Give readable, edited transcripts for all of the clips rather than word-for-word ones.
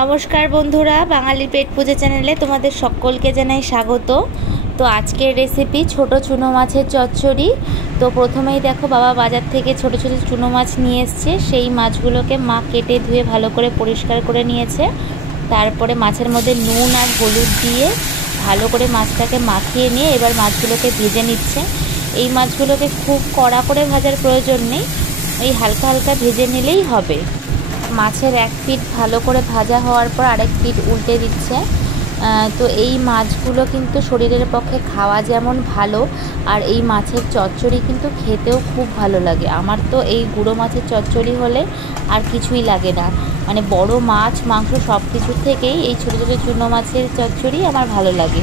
নমস্কার বন্ধুরা, বাঙালি পেট পুজো চ্যানেলে তোমাদের সকলকে জানাই স্বাগত। তো আজকের রেসিপি ছোট চুনো মাছের চচ্চড়ি। তো প্রথমেই দেখো বাবা বাজার থেকে ছোট ছোট চুনো মাছ নিয়ে এসছে। সেই মাছগুলোকে মা কেটে ধুয়ে ভালো করে পরিষ্কার করে নিয়েছে। তারপরে মাছের মধ্যে নুন আর হলুদ দিয়ে ভালো করে মাছটাকে মাখিয়ে নিয়ে এবার মাছগুলোকে ভেজে নিচ্ছে। এই মাছগুলোকে খুব কড়া করে ভাজার প্রয়োজন নেই, এই হালকা হালকা ভেজে নিলেই হবে। মাছের এক পিঠ ভালো করে ভাজা হওয়ার পর আরেক পিঠ উল্টে দিচ্ছে। তো এই মাছগুলো কিন্তু শরীরের পক্ষে খাওয়া যেমন ভালো, আর এই মাছের চচ্চড়ি কিন্তু খেতেও খুব ভালো লাগে। আমার তো এই গুঁড়ো মাছের চচ্চড়ি হলে আর কিছুই লাগে না, মানে বড় মাছ মাংস সব কিছুর থেকেই এই ছোটো ছোটো চুনো মাছের চচ্চড়ি আমার ভালো লাগে।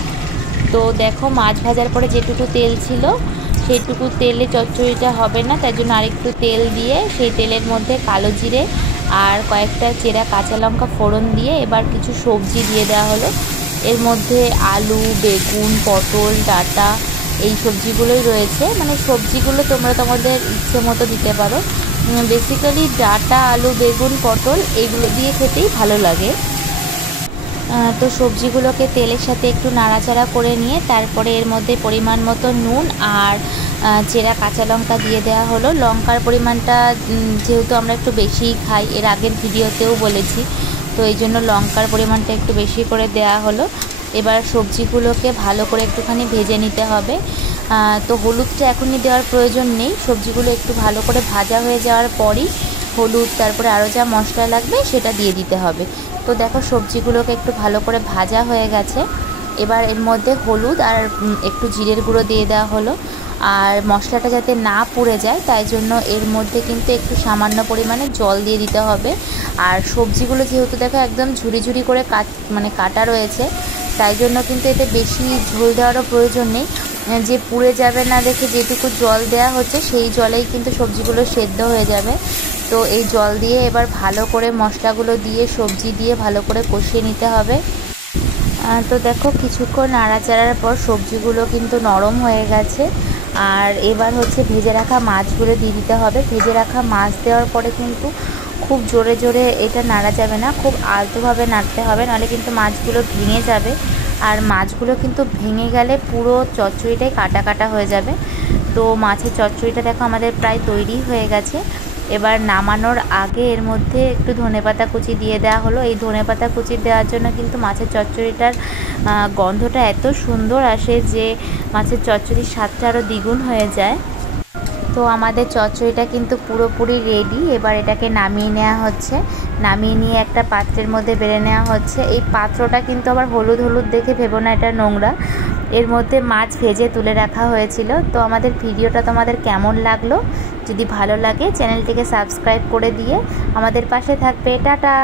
তো দেখো মাছ ভাজার পরে যেটুকু তেল ছিল সেইটুকু তেলে চচ্চড়িটা হবে না, তাই জন্য আরেকটু তেল দিয়ে সেই তেলের মধ্যে কালো জিরে আর কয়েকটা চেরা কাঁচা লঙ্কা ফোড়ন দিয়ে এবার কিছু সবজি দিয়ে দেওয়া হলো। এর মধ্যে আলু, বেগুন, পটল, ডাঁটা এই সবজিগুলোই রয়েছে। মানে সবজিগুলো তোমরা তোমাদের ইচ্ছে মতো দিতে পারো। বেসিক্যালি ডাঁটা, আলু, বেগুন, পটল এইগুলো দিয়ে খেতেই ভালো লাগে। তো সবজিগুলোকে তেলের সাথে একটু নাড়াচাড়া করে নিয়ে তারপরে এর মধ্যে পরিমাণ মতো নুন আর চেরা কাঁচা লঙ্কা দিয়ে দেওয়া হলো। লঙ্কার পরিমাণটা যেহেতু আমরা একটু বেশিই খাই, এর আগের ভিডিওতেও বলেছি, তো এই জন্য লঙ্কার পরিমাণটা একটু বেশি করে দেওয়া হলো। এবার সবজিগুলোকে ভালো করে একটুখানি ভেজে নিতে হবে। তো হলুদটা এখনই দেওয়ার প্রয়োজন নেই, সবজিগুলো একটু ভালো করে ভাজা হয়ে যাওয়ার পরই হলুদ তারপরে আরও যা মশলা লাগবে সেটা দিয়ে দিতে হবে। তো দেখো সবজিগুলোকে একটু ভালো করে ভাজা হয়ে গেছে। এবার এর মধ্যে হলুদ আর একটু জিরের গুঁড়ো দিয়ে দেওয়া হলো। আর মশলাটা যাতে না পুড়ে যায় তাই জন্য এর মধ্যে কিন্তু একটু সামান্য পরিমাণে জল দিয়ে দিতে হবে। আর সবজিগুলো যেহেতু দেখো একদম ঝুরি ঝুরি করে কাটা রয়েছে, তাই জন্য কিন্তু এতে বেশি ঝোল দেওয়ারও প্রয়োজন নেই। যে পুড়ে যাবে না দেখে যেটুকু জল দেওয়া হচ্ছে সেই জলেই কিন্তু সবজিগুলো সেদ্ধ হয়ে যাবে। তো এই জল দিয়ে এবার ভালো করে মশলাগুলো দিয়ে সবজি দিয়ে ভালো করে কষিয়ে নিতে হবে। তো দেখো কিছুক্ষণ নাড়াচাড়ার পর সবজিগুলো কিন্তু নরম হয়ে গেছে। আর এবার হচ্ছে ভেজে রাখা মাছগুলো দিয়ে দিতে হবে। ভেজে রাখা মাছ দেওয়ার পরে কিন্তু খুব জোরে জোরে এটা নাড়া যাবে না, খুব আলতোভাবে নাড়তে হবে, নাহলে কিন্তু মাছগুলো ভেঙে যাবে। আর মাছগুলো কিন্তু ভেঙে গেলে পুরো চচ্চড়িটাই কাটা কাটা হয়ে যাবে। তো মাছের চচ্চড়িটা দেখো আমাদের প্রায় তৈরি হয়ে গেছে। এবার নামানোর আগে এর মধ্যে একটু ধনেপাতা কুচি দিয়ে দেওয়া হলো। এই ধনেপাতা কুচি দেওয়ার জন্য কিন্তু মাছের চচ্চড়িটার গন্ধটা এত সুন্দর আসে যে মাছের চচ্চড়ির স্বাদটা আরও দ্বিগুণ হয়ে যায়। তো আমাদের চচ্চড়িটা কিন্তু পুরোপুরি রেডি। এবার এটাকে নামিয়ে নেওয়া হচ্ছে। নামিয়ে নিয়ে একটা পাত্রের মধ্যে বেড়ে নেওয়া হচ্ছে। এই পাত্রটা কিন্তু আবার হলুদ হলুদ দেখে ভেবো না এটা নোংরা, এর মধ্যে মাছ ভেজে তুলে রাখা হয়েছিল। তো আমাদের ভিডিওটা তোমাদের কেমন লাগলো, যদি ভালো লাগে চ্যানেলটিকে সাবস্ক্রাইব করে দিয়ে আমাদের পাশে থাকবে। টাটা।